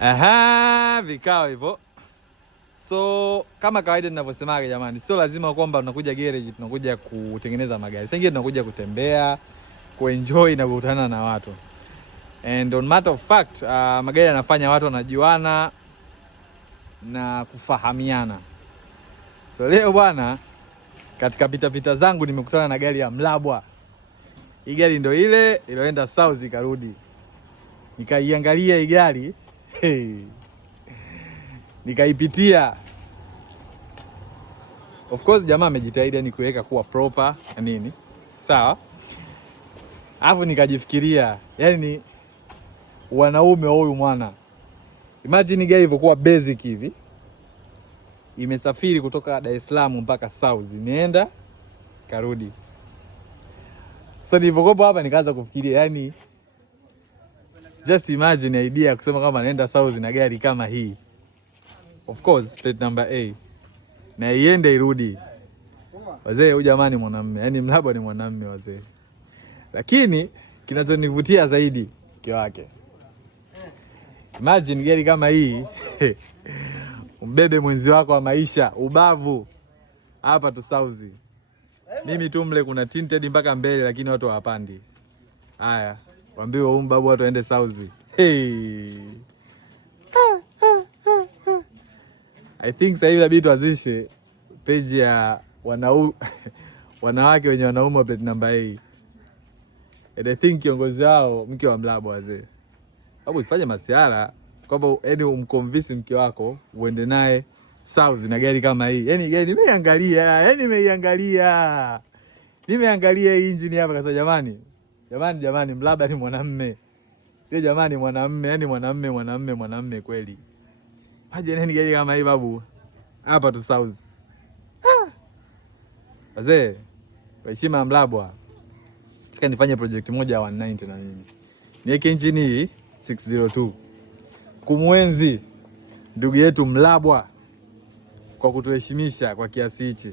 Aha, vikao hivyo. So kama kawaida ninavyosemaga jamani, sio lazima kwamba tunakuja garage tunakuja kutengeneza magari. Sasa ingine tunakuja kutembea, kuenjoy na kukutana na watu. And on matter of fact, magari yanafanya watu wanajuana na kufahamiana. So leo bwana, katika pita zangu nimekutana na gari ya Mlabwa. Hii gari ndio ile iliyoenda South ikarudi. Nikaiangalia hii gari. Nikaipitia. Of course jamaa amejitahidi yani kuweka kuwa proper na nini. Sawa? Alafu nikajifikiria, yani wanaume wa huyu mwana. Imagine gari ilivyokuwa basic hivi. Imesafiri kutoka Dar es Salaam mpaka South, imeenda karudi. So nilipokuwa hapa nikaanza kufikiria, yani just imagine idea kusema kama naenda South na gari kama hii. Of course plate number A. Na iende irudi. Wazee huyu jamani mwanamume, yani Mlabwa ni mwanamume wazee. Lakini kinachonivutia zaidi mke wake. Imagine gari kama hii. Umbebe mwenzi wako wa maisha, ubavu. Hapa tu South. Mimi tu mle kuna tinted mpaka mbele lakini watu hawapandi. Haya, waambiwe huyu babu watu waende South. Hey. I think sasa hivi inabidi tuanzishe page ya wanawake wenye wanaume wa plate number A. And I think kiongozi wao mke wa Mlabwa wazee. Babu usifanye masiara kwamba yani umconvince mke wako uende naye South na gari kama hii. Yani gari nimeangalia hii engine hapa kasa jamani. Jamani Mlabwa ni mwanamume. Yeye jamani mwanamume, yani mwanamume kweli. Haje nani gari kama hii babu? Hapa tu South. Wazee, kwa heshima ya Mlabwa, nataka nifanye project moja ya 190 na mimi. Niweke engine hii 602. Kumwenzi ndugu yetu Mlabwa kwa kutuheshimisha kwa kiasi hichi.